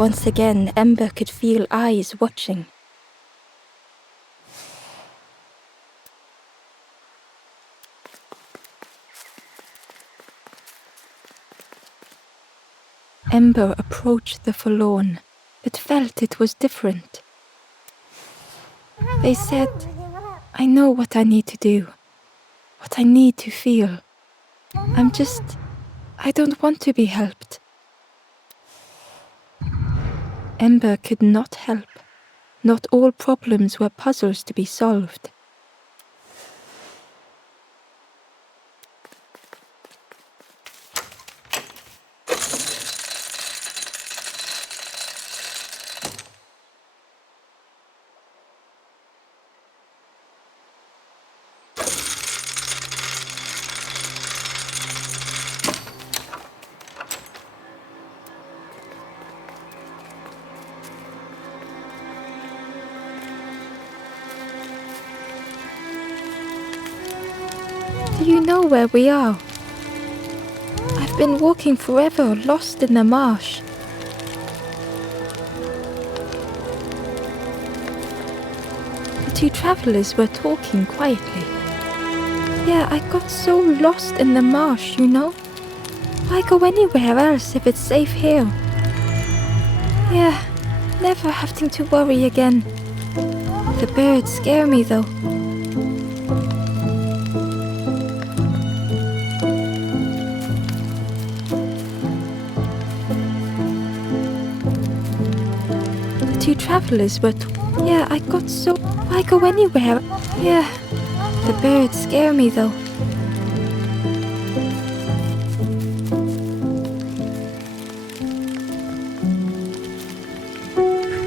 Once again, Ember could feel eyes watching. Ember approached the forlorn, but felt it was different. They said, "I know what I need to do, what I need to feel. I don't want to be helped." Ember could not help. Not all problems were puzzles to be solved. Do you know where we are? I've been walking forever, lost in the marsh. The two travelers were talking quietly. Yeah, I got so lost in the marsh, you know? Why go anywhere else if it's safe here? Yeah, never having to worry again. The birds scare me though. Two travelers were yeah, I got so why go anywhere? Yeah, the birds scare me though.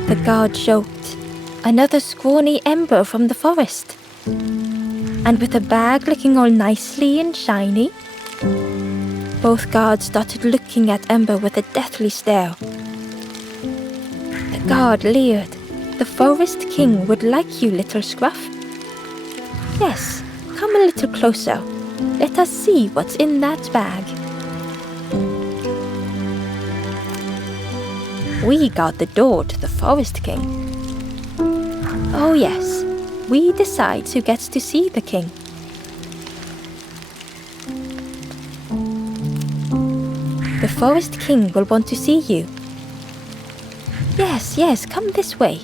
The guard joked. Another scrawny Ember from the forest. And with a bag looking all nicely and shiny. Both guards started looking at Ember with a deathly stare. The guard leered. "The forest king would like you, little scruff." "Yes, come a little closer. Let us see what's in that bag." "We guard the door to the forest king." "Oh yes, we decide who gets to see the king." "The forest king will want to see you." Yes, come this way."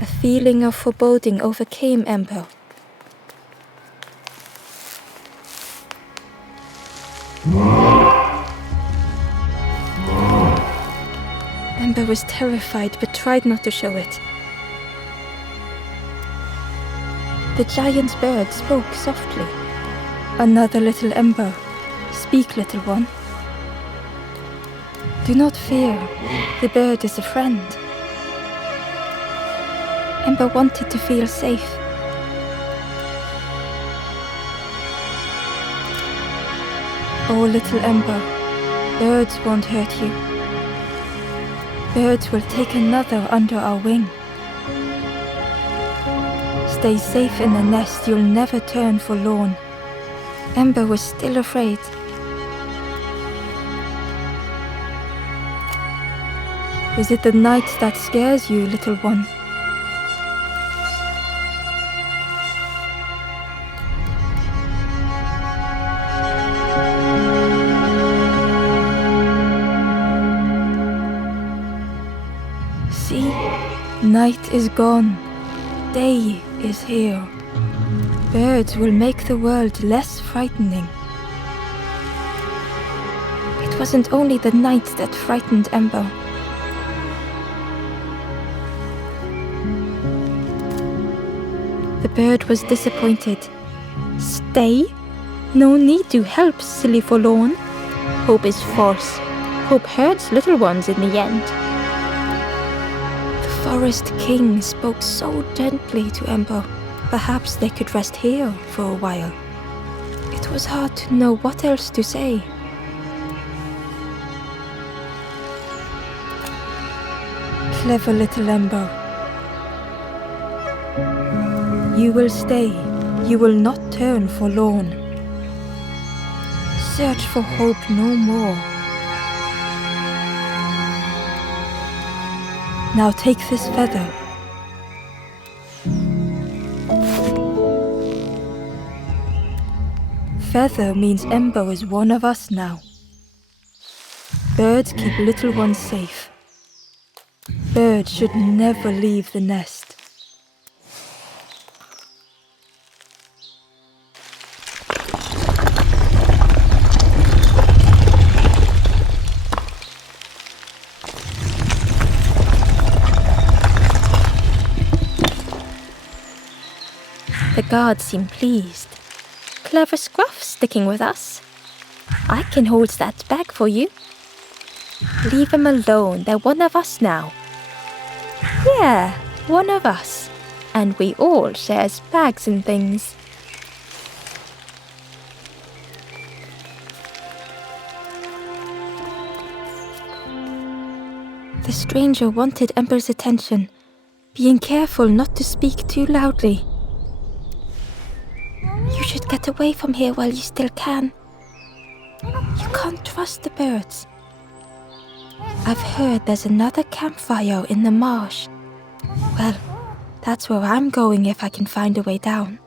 A feeling of foreboding overcame Ember. Ember was terrified but tried not to show it. The giant bird spoke softly. "Another little Ember. Speak, little one." "Do not fear. The bird is a friend." Ember wanted to feel safe. "Oh, little Ember, birds won't hurt you. Birds will take another under our wing. Stay safe in the nest, you'll never turn forlorn." Ember was still afraid. "Is it the night that scares you, little one?" "See, night is gone. Day is here. Birds will make the world less frightening." It wasn't only the night that frightened Ember. The bird was disappointed. "Stay? No need to help, silly forlorn. Hope is false. Hope hurts little ones in the end." The forest king spoke so gently to Ember. Perhaps they could rest here for a while. It was hard to know what else to say. Clever little Ember. You will stay, you will not turn forlorn. Search for hope no more. Now take this feather. Feather means Ember is one of us now. Birds keep little ones safe. Birds should never leave the nest. The guards seem pleased. Clever Scruff sticking with us. I can hold that bag for you. Leave them alone, they're one of us now. Yeah, one of us. And we all shares bags and things. The stranger wanted Ember's attention, being careful not to speak too loudly. You should get away from here while you still can. You can't trust the birds. I've heard there's another campfire in the marsh. Well, that's where I'm going if I can find a way down.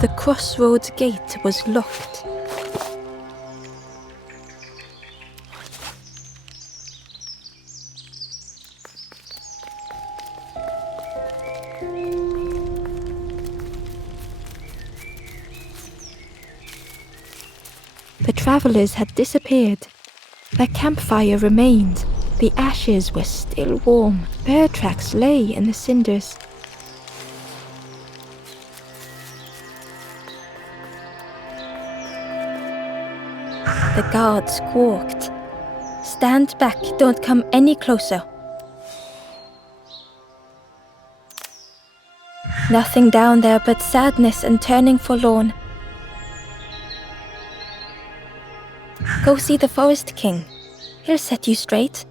The crossroads gate was locked. The travelers had disappeared. Their campfire remained. The ashes were still warm. Bear tracks lay in the cinders. The guard squawked. Stand back, don't come any closer. Nothing down there but sadness and turning forlorn. Go see the Forest King. He'll set you straight.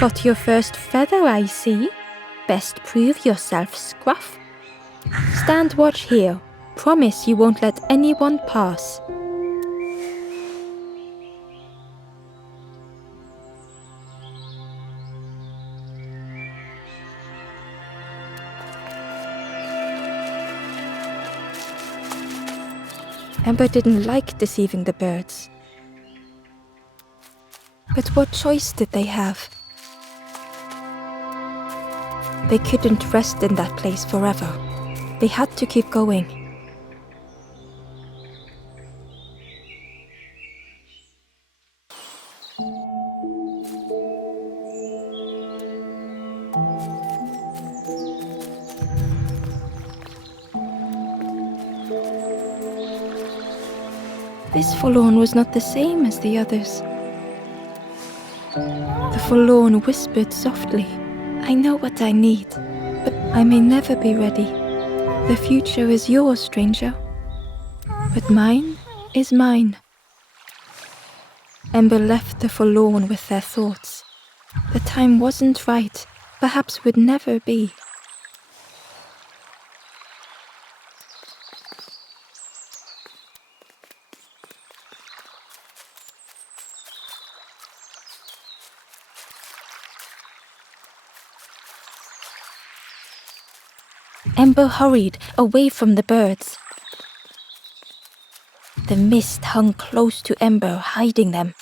Got your first feather, I see. Best prove yourself, Scruff. Stand watch here. Promise you won't let anyone pass. Ember didn't like deceiving the birds. But what choice did they have? They couldn't rest in that place forever. They had to keep going. This forlorn was not the same as the others. The forlorn whispered softly, I know what I need, but I may never be ready. The future is yours, stranger, but mine is mine. Ember left the forlorn with their thoughts. The time wasn't right, perhaps would never be. Ember hurried away from the birds. The mist hung close to Ember, hiding them.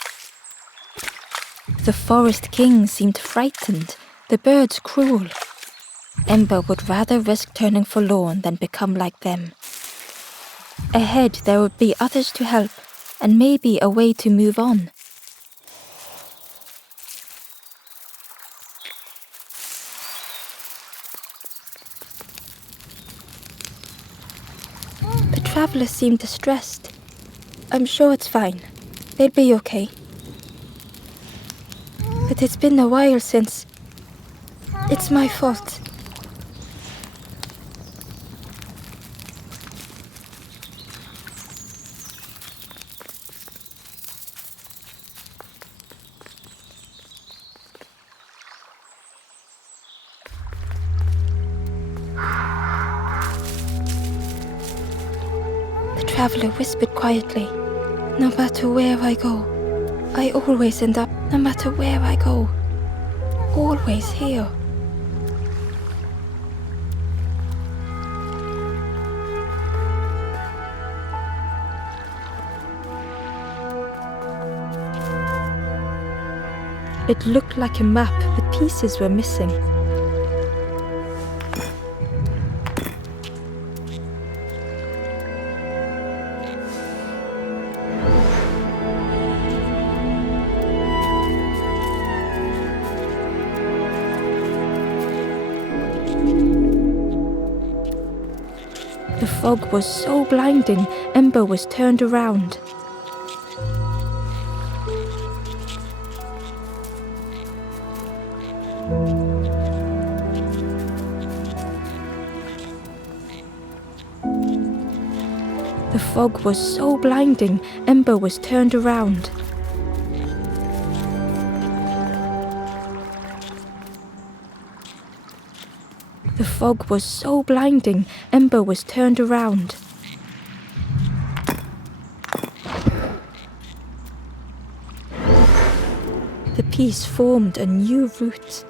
The Forest King seemed frightened, the birds cruel. Ember would rather risk turning forlorn than become like them. Ahead there would be others to help, and maybe a way to move on. traveler seemed distressed. I'm sure it's fine. They'll be okay. But it's been a while since. It's my fault. The traveler whispered quietly, "No matter where I go, I always end up, no matter where I go, always here." It looked like a map, but pieces were missing. The fog was so blinding, Ember was turned around. The fog was so blinding, Ember was turned around. The fog was so blinding, Ember was turned around. The piece formed a new route.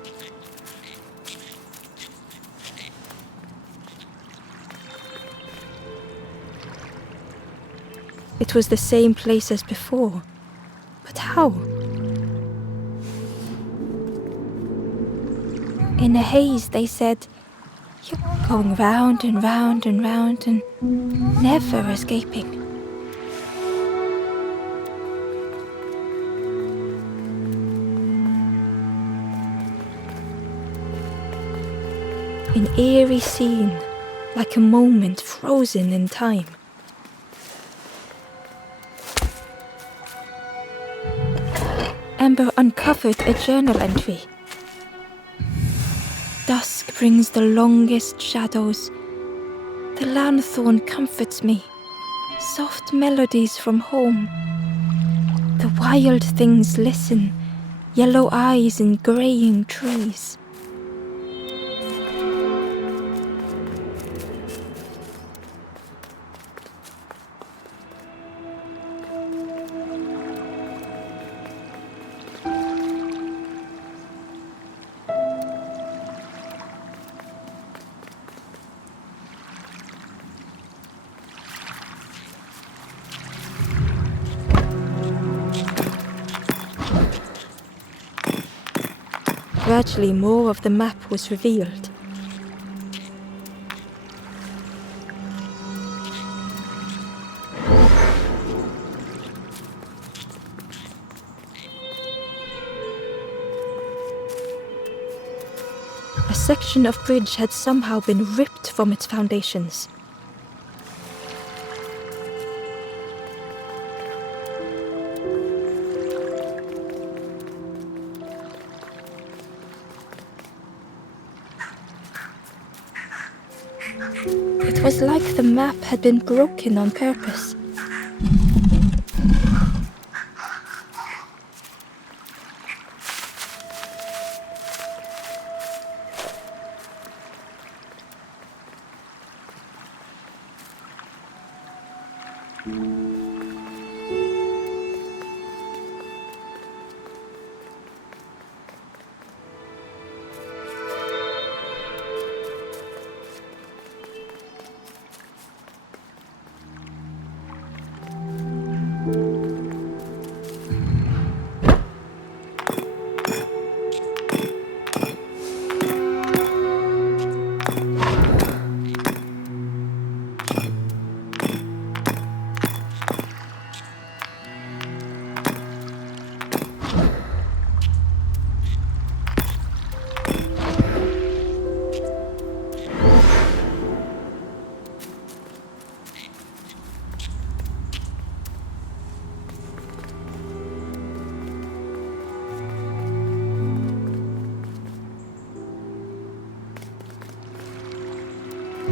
It was the same place as before, but how? In a haze, they said, "You're going round and round and round and never escaping." An eerie scene, like a moment frozen in time. Ember uncovered a journal entry. "Dusk brings the longest shadows. The lanthorn comforts me. Soft melodies from home. The wild things listen, yellow eyes in graying trees." Gradually, more of the map was revealed. A section of bridge had somehow been ripped from its foundations. It was like the map had been broken on purpose.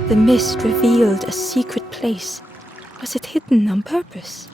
The mist revealed a secret place. Was it hidden on purpose?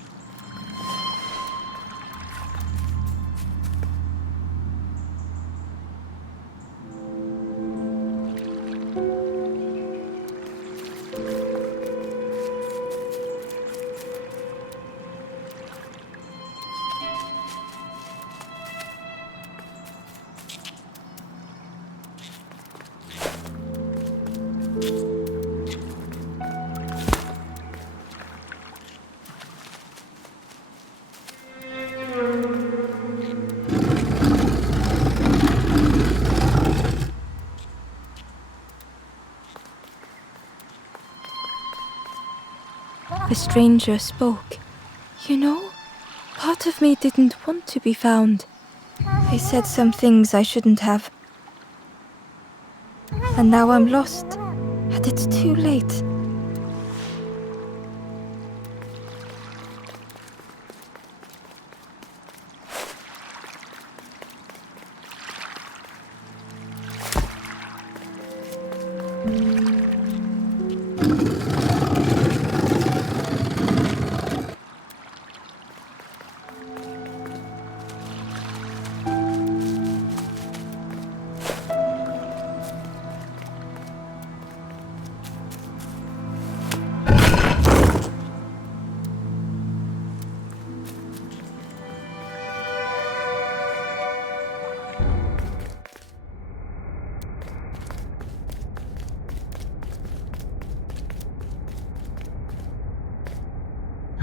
The stranger spoke. You know, part of me didn't want to be found. I said some things I shouldn't have. And now I'm lost, and it's too late.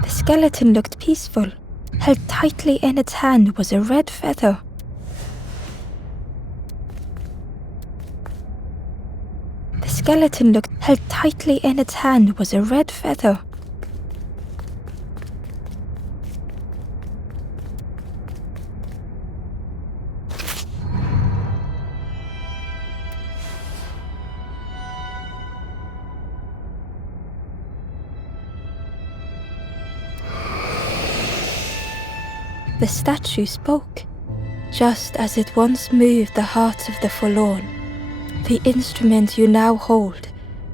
The skeleton looked peaceful. Held tightly in its hand was a red feather. The skeleton looked held tightly in its hand was a red feather. The statue spoke, just as it once moved the hearts of the forlorn. The instrument you now hold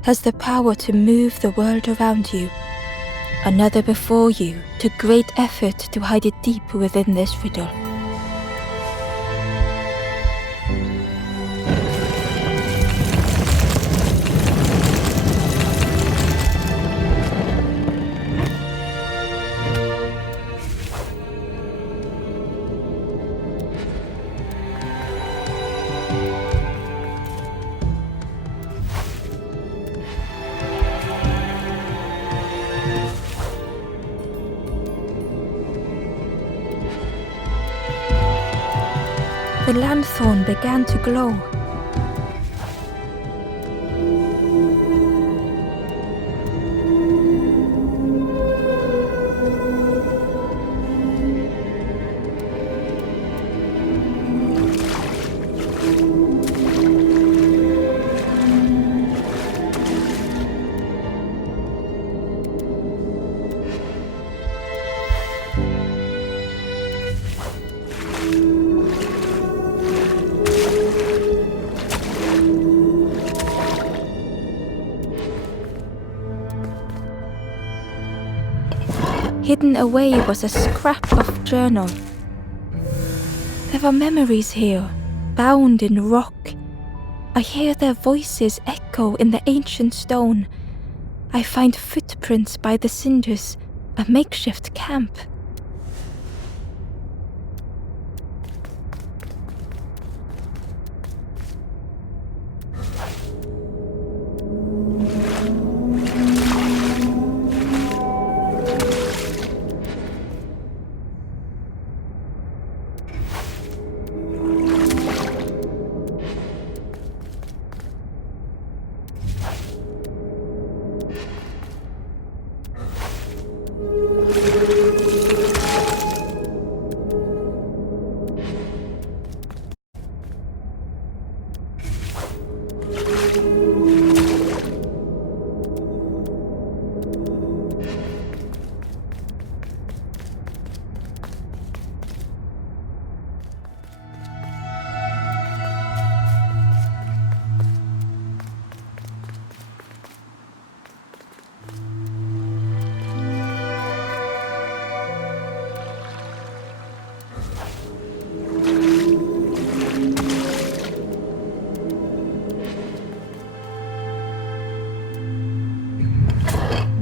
has the power to move the world around you. Another before you took great effort to hide it deep within this riddle. The lanthorn began to glow. Hidden away was a scrap of journal. There are memories here, bound in rock. I hear their voices echo in the ancient stone. I find footprints by the cinders, a makeshift camp.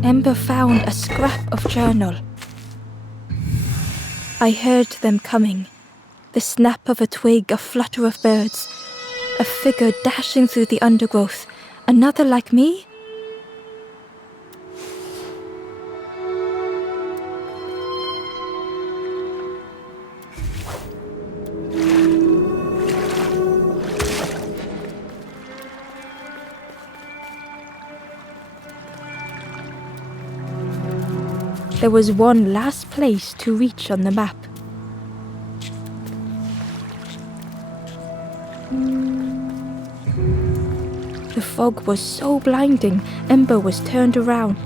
Ember found a scrap of journal. I heard them coming. The snap of a twig, a flutter of birds, a figure dashing through the undergrowth. Another like me? There was one last place to reach on the map. The fog was so blinding, Ember was turned around.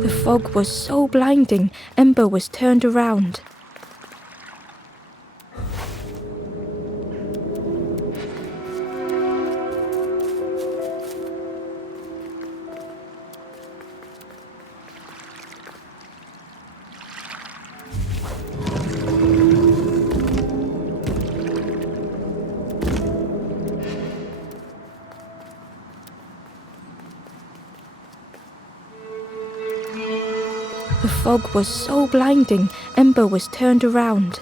The fog was so blinding, Ember was turned around. The fog was so blinding, Ember was turned around.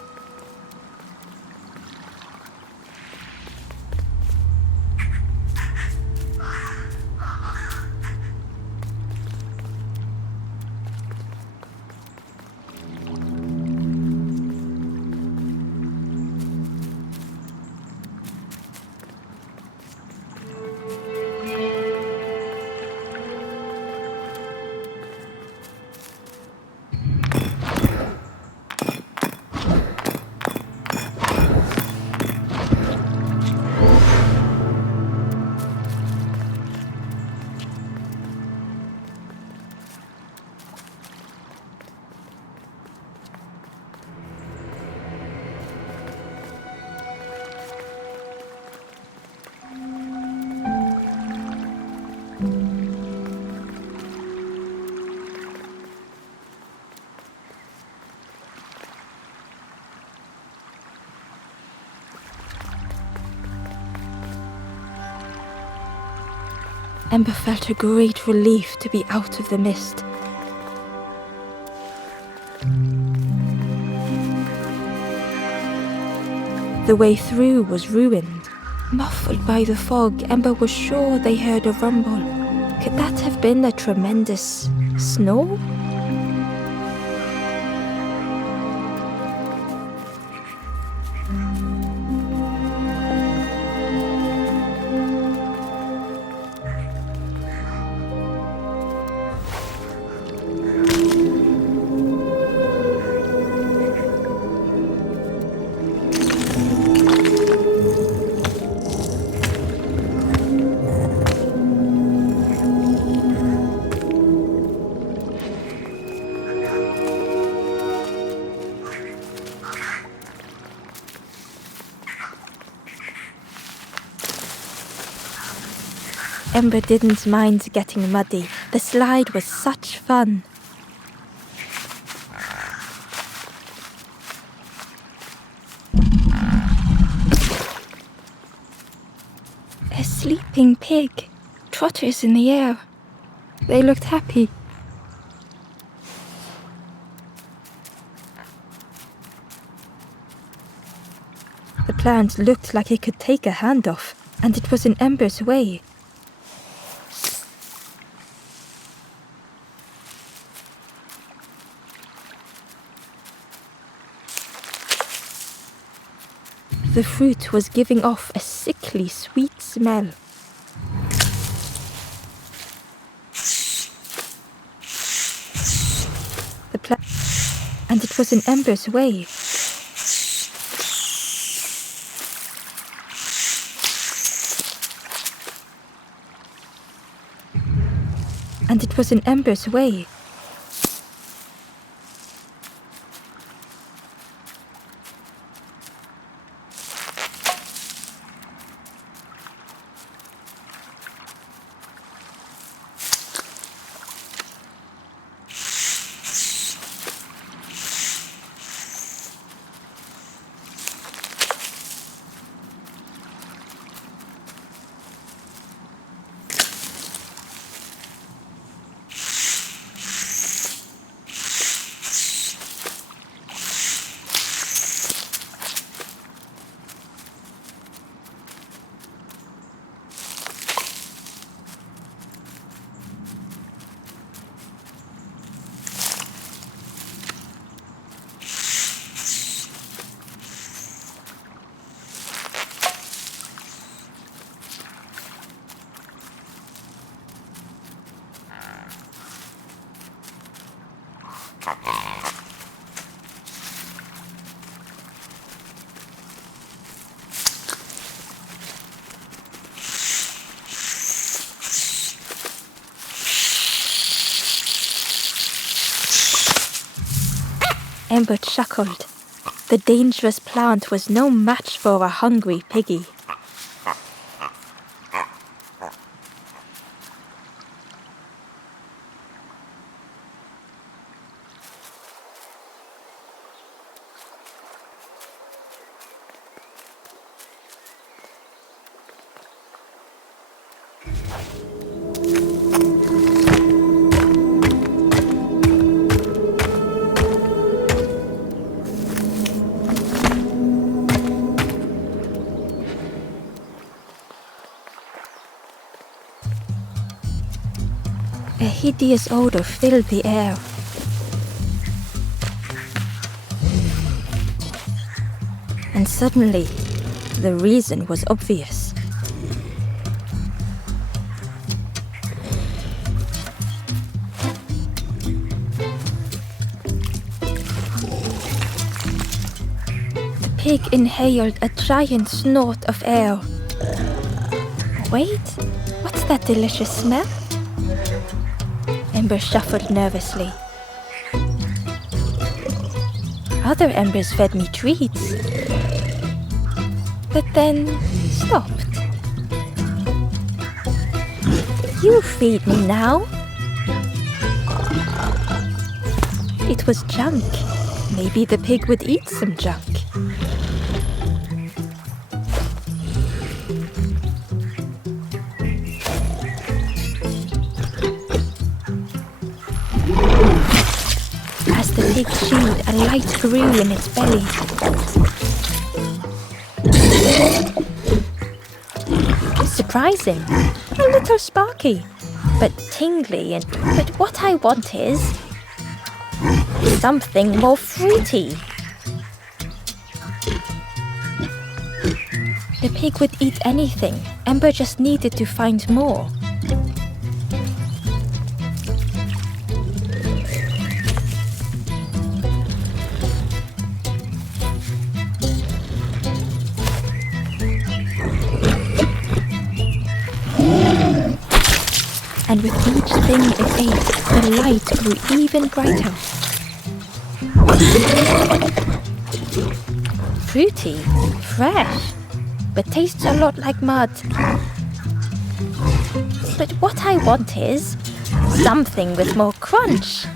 Ember felt a great relief to be out of the mist. The way through was ruined. Muffled by the fog, Ember was sure they heard a rumble. Could that have been a tremendous snow? Ember didn't mind getting muddy. The slide was such fun. A sleeping pig, trotters in the air. They looked happy. The plant looked like it could take a hand off. and it was in Ember's way. The fruit was giving off a sickly sweet smell. And it was in Ember's way. And it was in Ember's way. Ember chuckled. The dangerous plant was no match for a hungry piggy. A hideous odor filled the air. And suddenly, the reason was obvious. The pig inhaled a giant snort of air. Wait, what's that delicious smell? Ember shuffled nervously. Other embers fed me treats, but then stopped. You feed me now. It was junk. Maybe the pig would eat some junk. As the pig chewed, a light grew in its belly. Surprising, a little sparky, but tingly, but what I want is something more fruity. The pig would eat anything. Ember just needed to find more. And with each thing it ate, the light grew even brighter. Fruity, fresh, but tastes a lot like mud. But what I want is something with more crunch.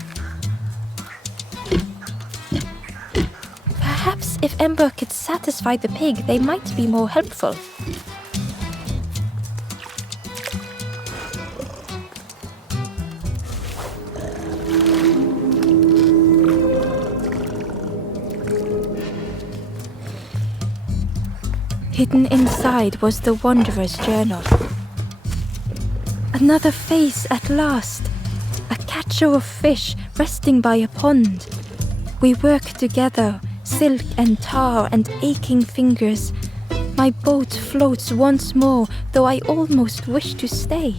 Perhaps if Ember could satisfy the pig, they might be more helpful. Hidden inside was the wanderer's journal. Another face at last. A catcher of fish resting by a pond. We work together, silk and tar and aching fingers. My boat floats once more, though I almost wish to stay.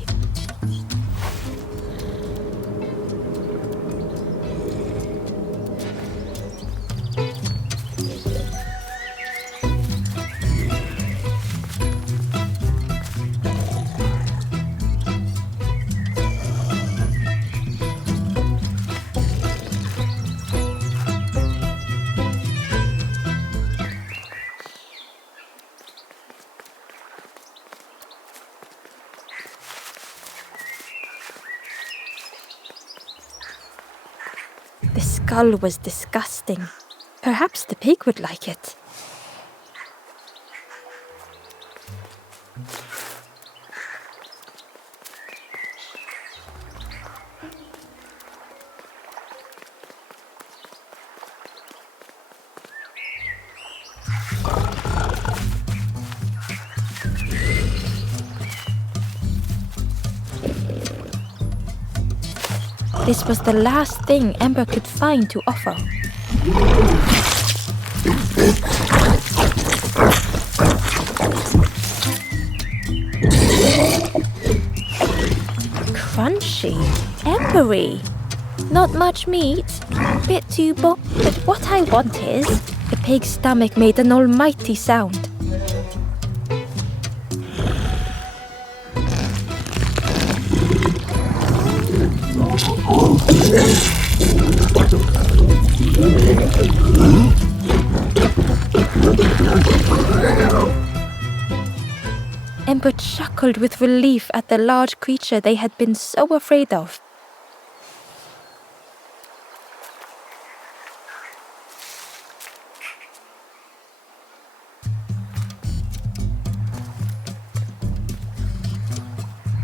The skull was disgusting. Perhaps the pig would like it. This was the last thing Ember could find to offer. Crunchy, embery. Not much meat, bit too but what I want is... The pig's stomach made an almighty sound. Ember chuckled with relief at the large creature they had been so afraid of.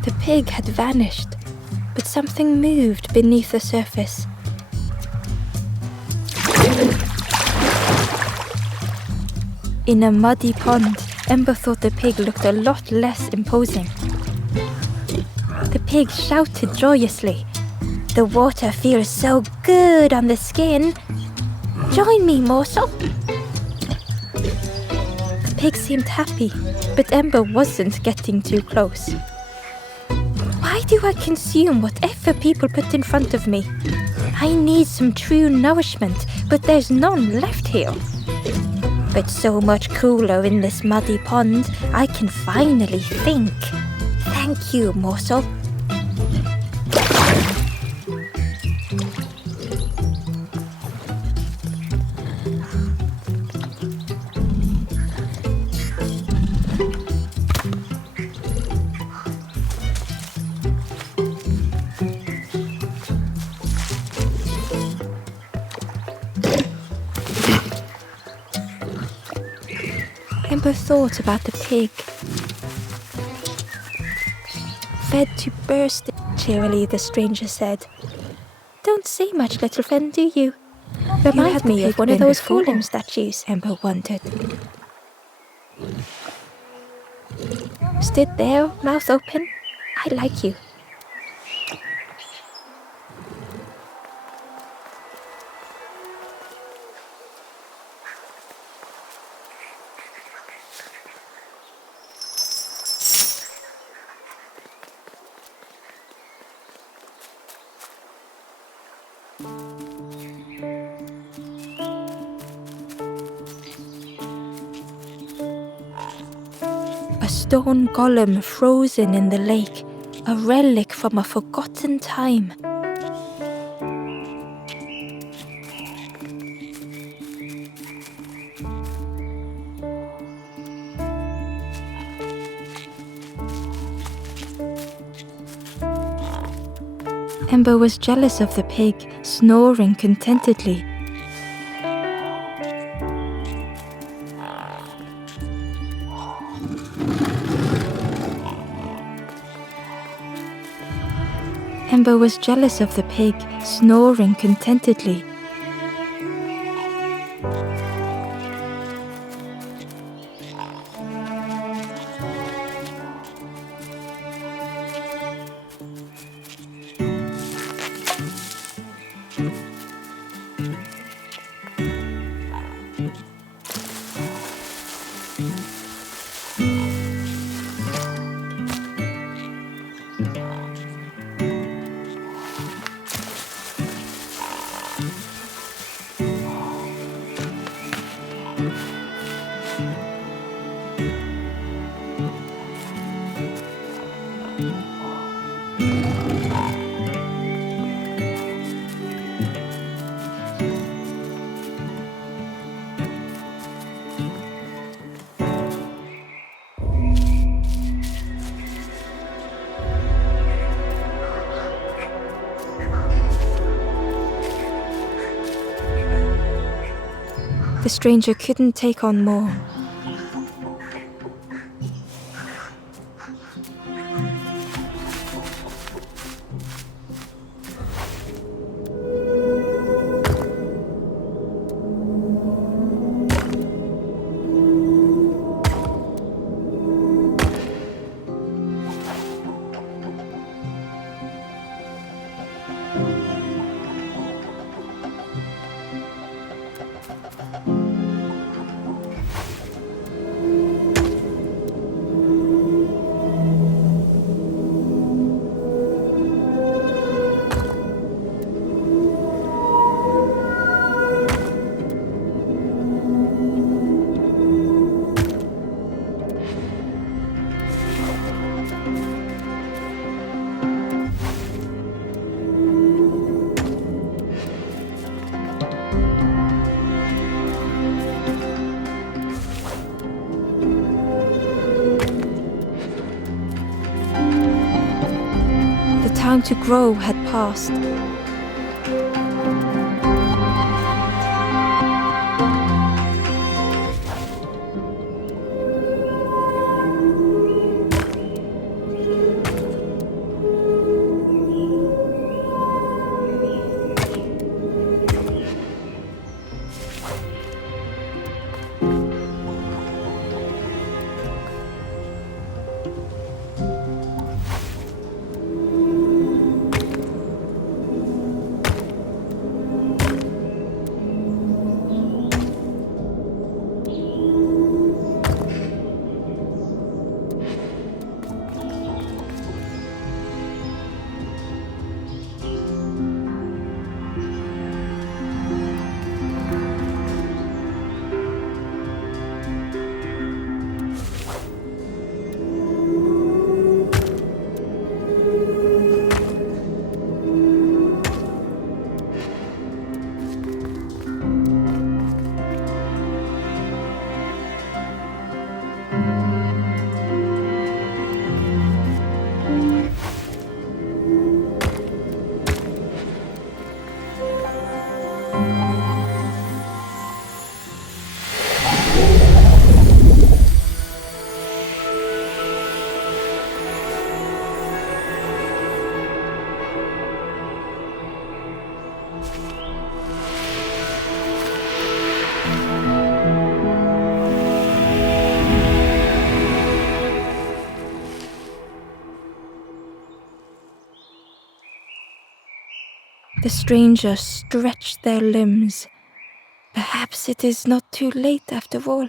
The pig had vanished, but something moved beneath the surface. In a muddy pond, Ember thought the pig looked a lot less imposing. The pig shouted joyously. The water feels so good on the skin. Join me, morsel. The pig seemed happy, but Ember wasn't getting too close. Why do I consume whatever people put in front of me? I need some true nourishment, but there's none left here. But so much cooler in this muddy pond, I can finally think. Thank you, morsel. Ember thought about the pig. Fed to burst, cheerily the stranger said. Don't say much, little friend, do you? Remind me of one of those golem statues, Ember wondered. Stood there, mouth open. I like you. A stone golem frozen in the lake, a relic from a forgotten time. Ember was jealous of the pig, snoring contentedly. Ember was jealous of the pig, snoring contentedly. The stranger couldn't take on more. The time to grow had passed. The stranger stretched their limbs. Perhaps it is not too late after all.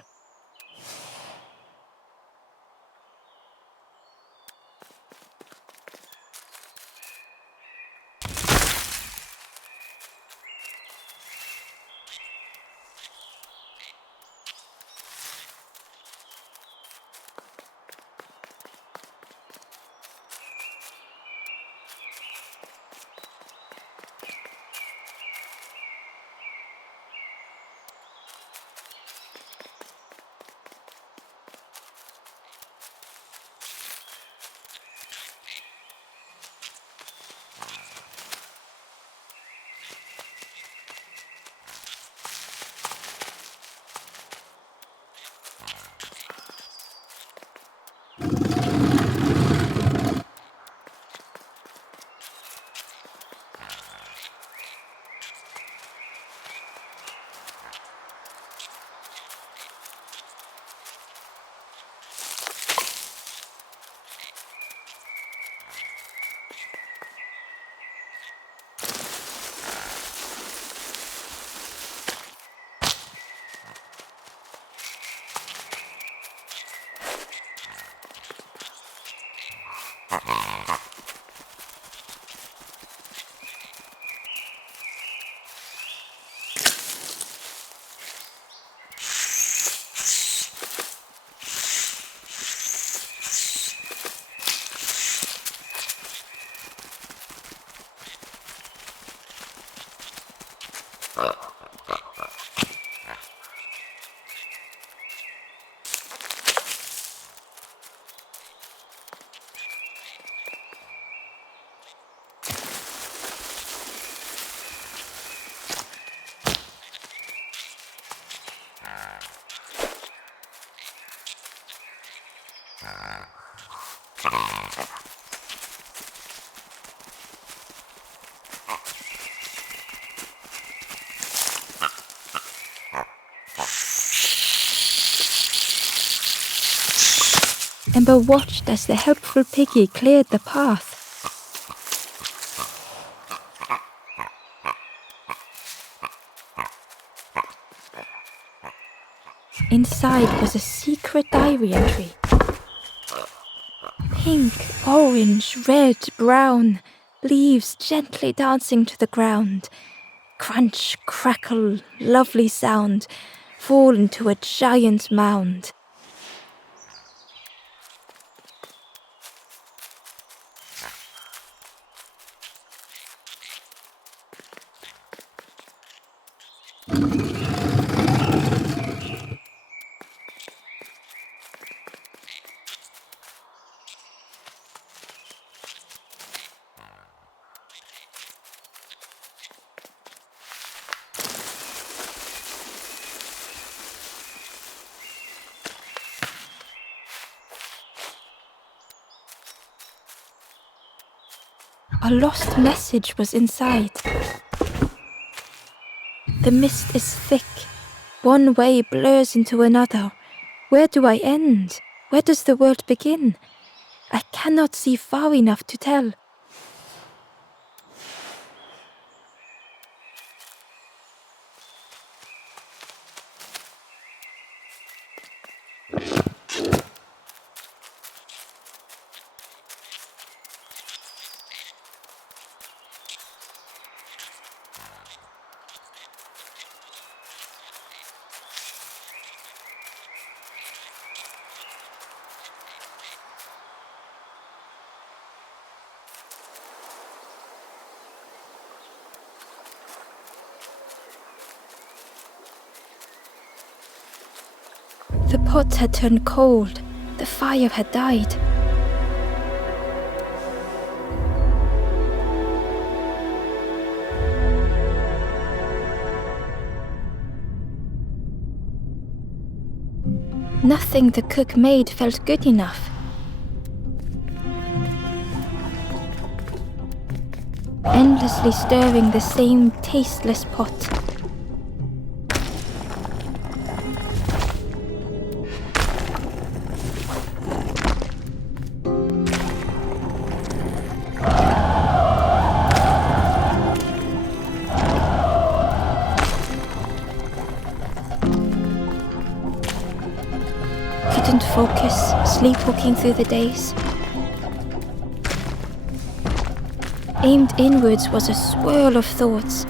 Ember watched as the helpful piggy cleared the path. Inside was a secret diary entry. Pink, orange, red, brown, leaves gently dancing to the ground. Crunch, crackle, lovely sound, fall into a giant mound. A lost message was inside. The mist is thick. One way blurs into another. Where do I end? Where does the world begin? I cannot see far enough to tell. The pot had turned cold. The fire had died. Nothing the cook made felt good enough. Endlessly stirring the same tasteless pot. Couldn't focus, sleepwalking through the days. Aimed inwards was a swirl of thoughts.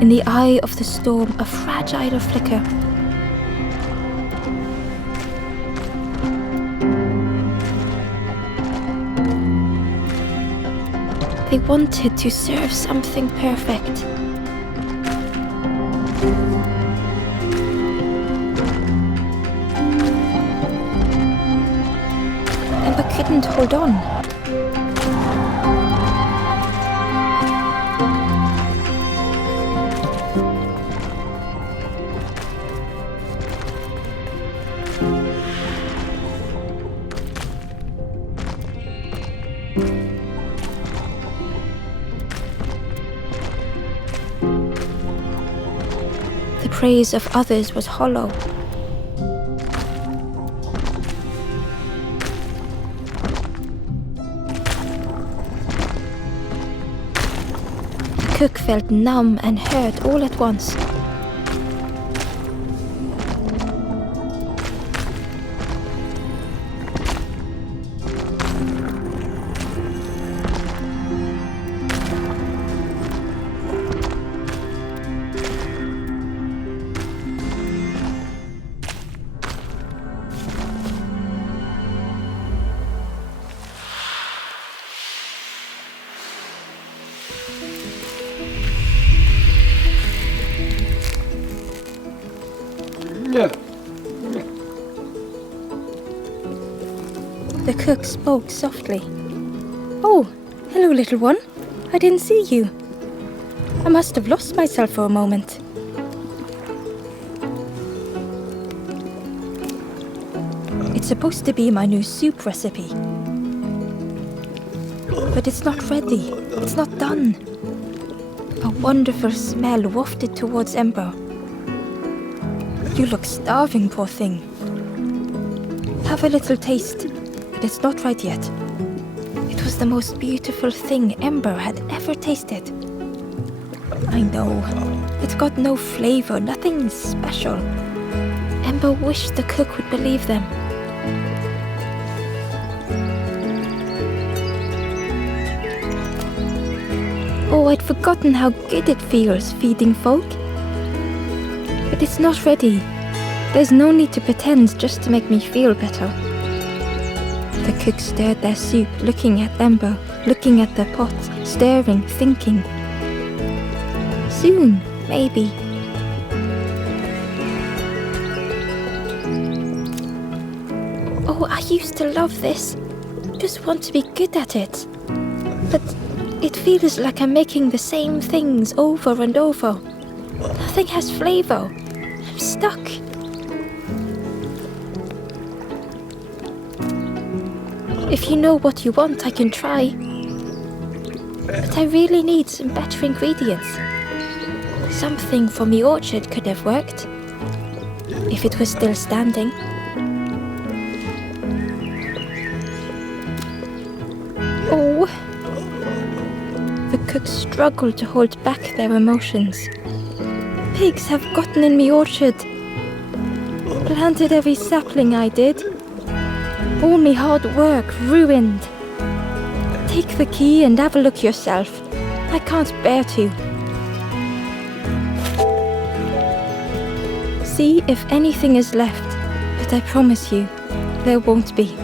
In the eye of the storm, a fragile flicker. They wanted to serve something perfect. Ember couldn't hold on. The praise of others was hollow. The cook felt numb and hurt all at once. The cook spoke softly. "Oh, hello, little one. I didn't see you. I must have lost myself for a moment." supposed to be my new soup recipe. But it's not ready. It's not done. A wonderful smell wafted towards Ember. You look starving, poor thing. Have a little taste, but it's not right yet. It was the most beautiful thing Ember had ever tasted. I know, it got no flavor, nothing special. Ember wished the cook would believe them. Oh, I'd forgotten how good it feels feeding folk. But it's not ready. There's no need to pretend just to make me feel better. The cook stirred their soup, looking at Ember, looking at the pot, stirring, thinking. Soon, maybe. Oh, I used to love this. Just want to be good at it. But it feels like I'm making the same things over and over. Nothing has flavor. I'm stuck. If you know what you want, I can try. But I really need some better ingredients. Something from the orchard could have worked. If it was still standing. Oh. The cooks struggled to hold back their emotions. Pigs have gotten in me orchard. Planted every sapling I did. All me hard work ruined. Take the key and have a look yourself. I can't bear to. See if anything is left, but I promise you, there won't be.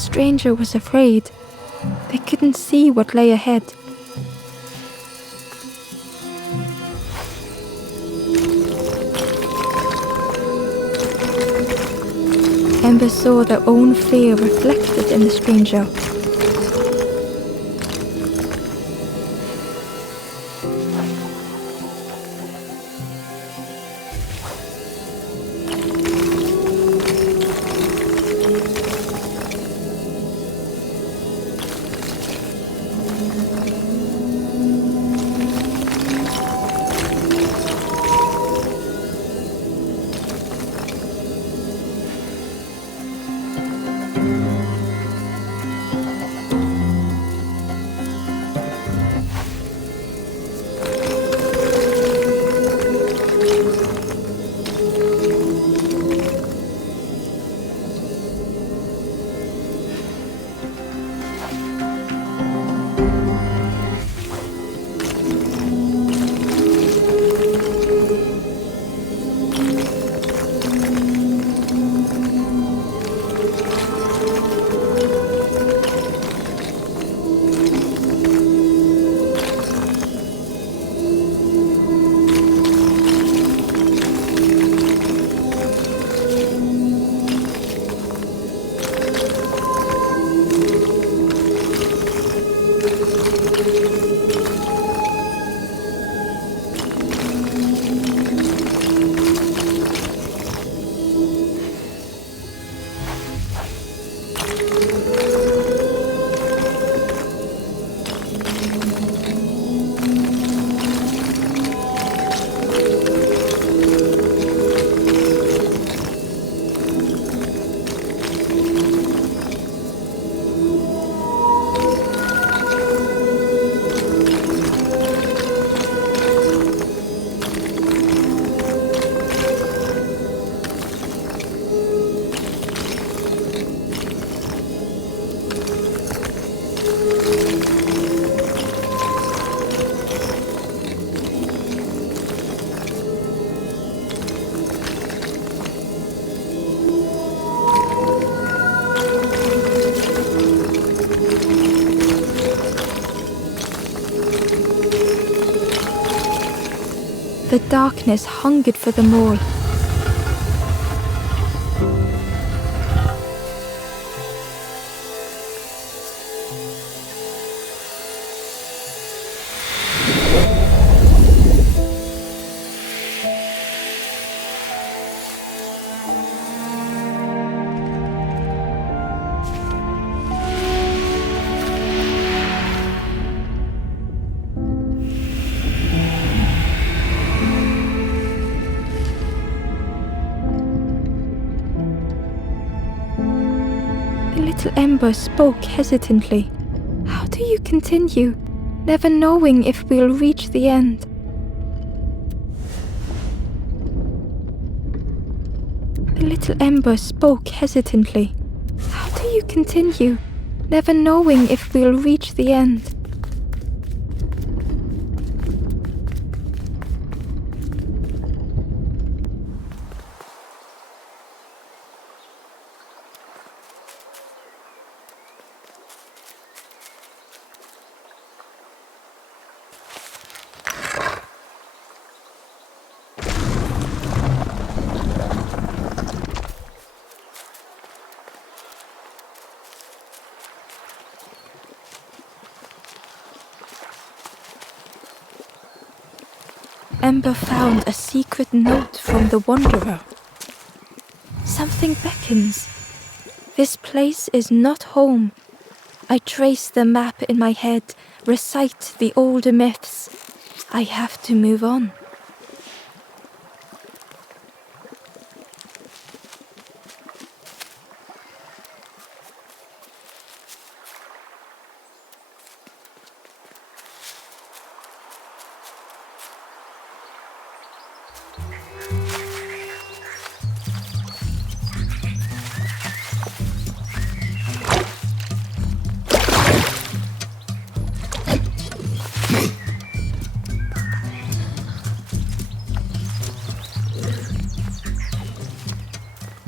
stranger was afraid. They couldn't see what lay ahead. Amber saw their own fear reflected in the stranger. The darkness hungered for them all. Little Ember spoke hesitantly. How do you continue, never knowing if we'll reach the end? The little Ember spoke hesitantly. How do you continue, never knowing if we'll reach the end? Ember found a secret note from the Wanderer. Something beckons. This place is not home. I trace the map in my head, recite the older myths. I have to move on.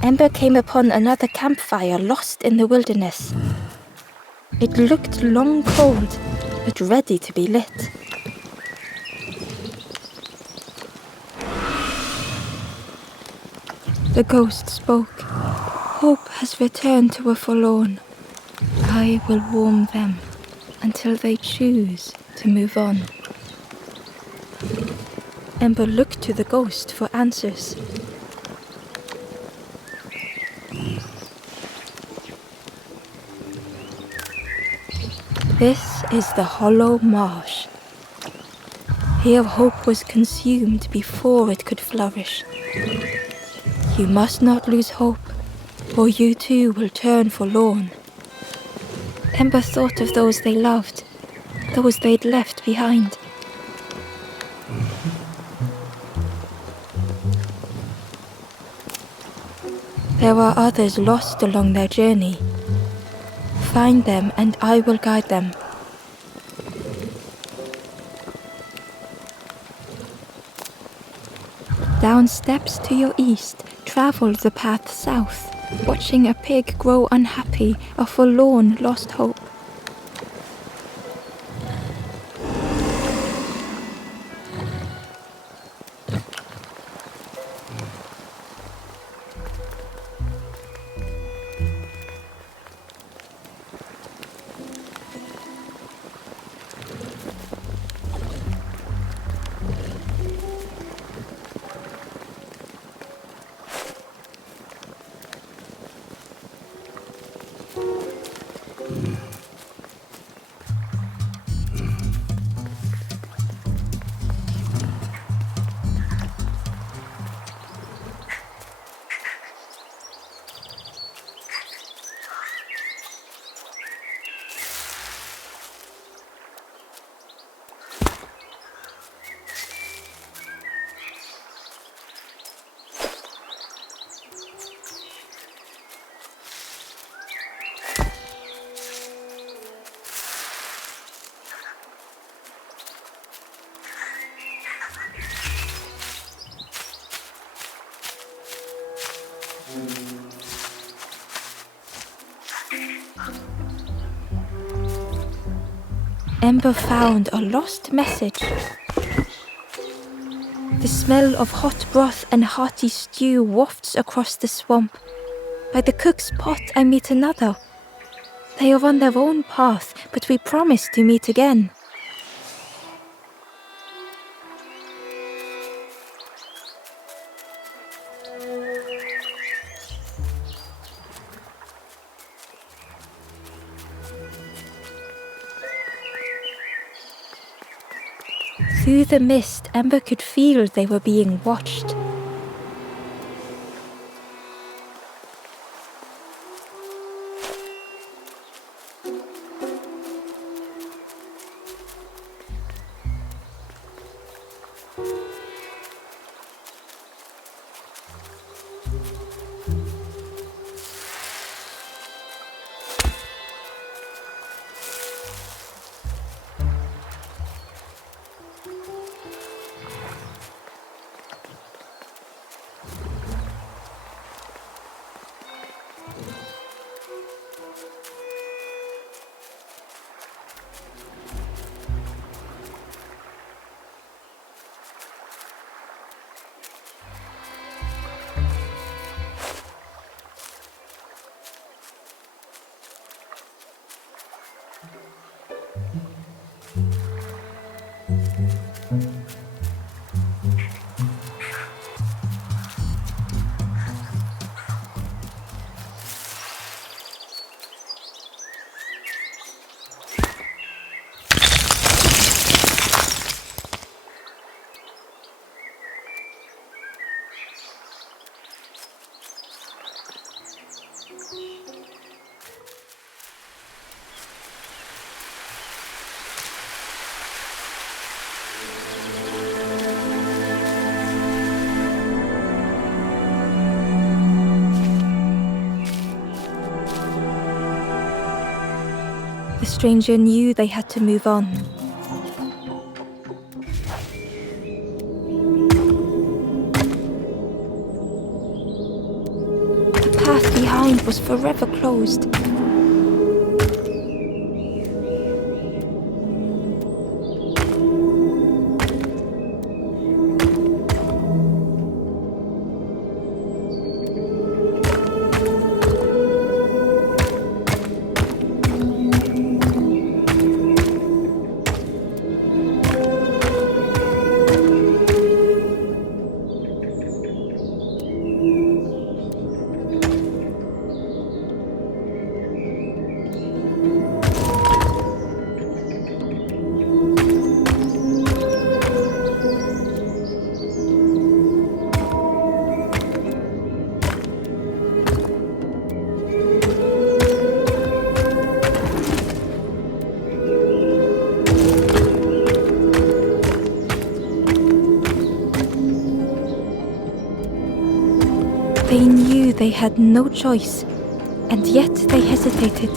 Ember came upon another campfire lost in the wilderness. It looked long cold, but ready to be lit. The ghost spoke. Hope has returned to a forlorn. I will warm them until they choose to move on. Ember looked to the ghost for answers. This is the hollow marsh. Here hope was consumed before it could flourish. You must not lose hope, or you too will turn forlorn. Ember thought of those they loved, those they'd left behind. There are others lost along their journey. Find them and I will guide them. Down steps to your east, travel the path south, watching a pig grow unhappy, a forlorn lost hope. Ember found a lost message. The smell of hot broth and hearty stew wafts across the swamp. By the cook's pot I meet another. They are on their own path, but we promise to meet again. Through the mist, Ember could feel they were being watched. The stranger knew they had to move on. The path behind was forever closed. They knew they had no choice, and yet they hesitated.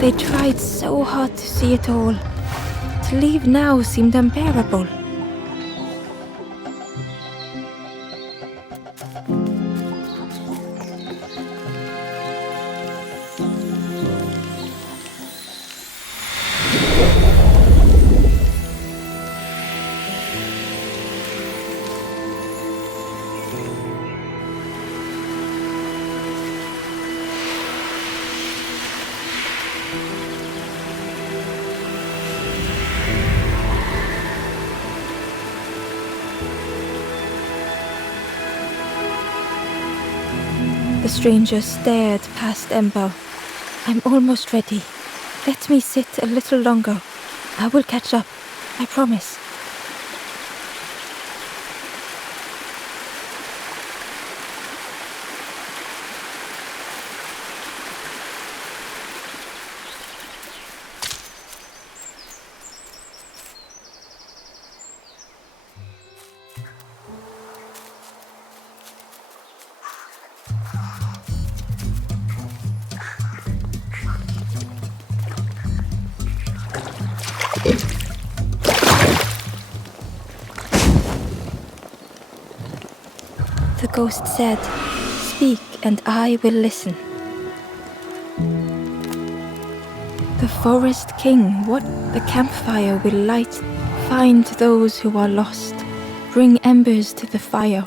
They tried so hard to see it all. To leave now seemed unbearable. The stranger stared past Ember. I'm almost ready. Let me sit a little longer. I will catch up, I promise. The ghost said, "Speak and I will listen." The forest king, what the campfire will light. Find those who are lost. Bring embers to the fire.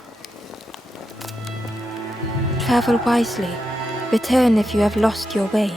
Travel wisely. Return if you have lost your way.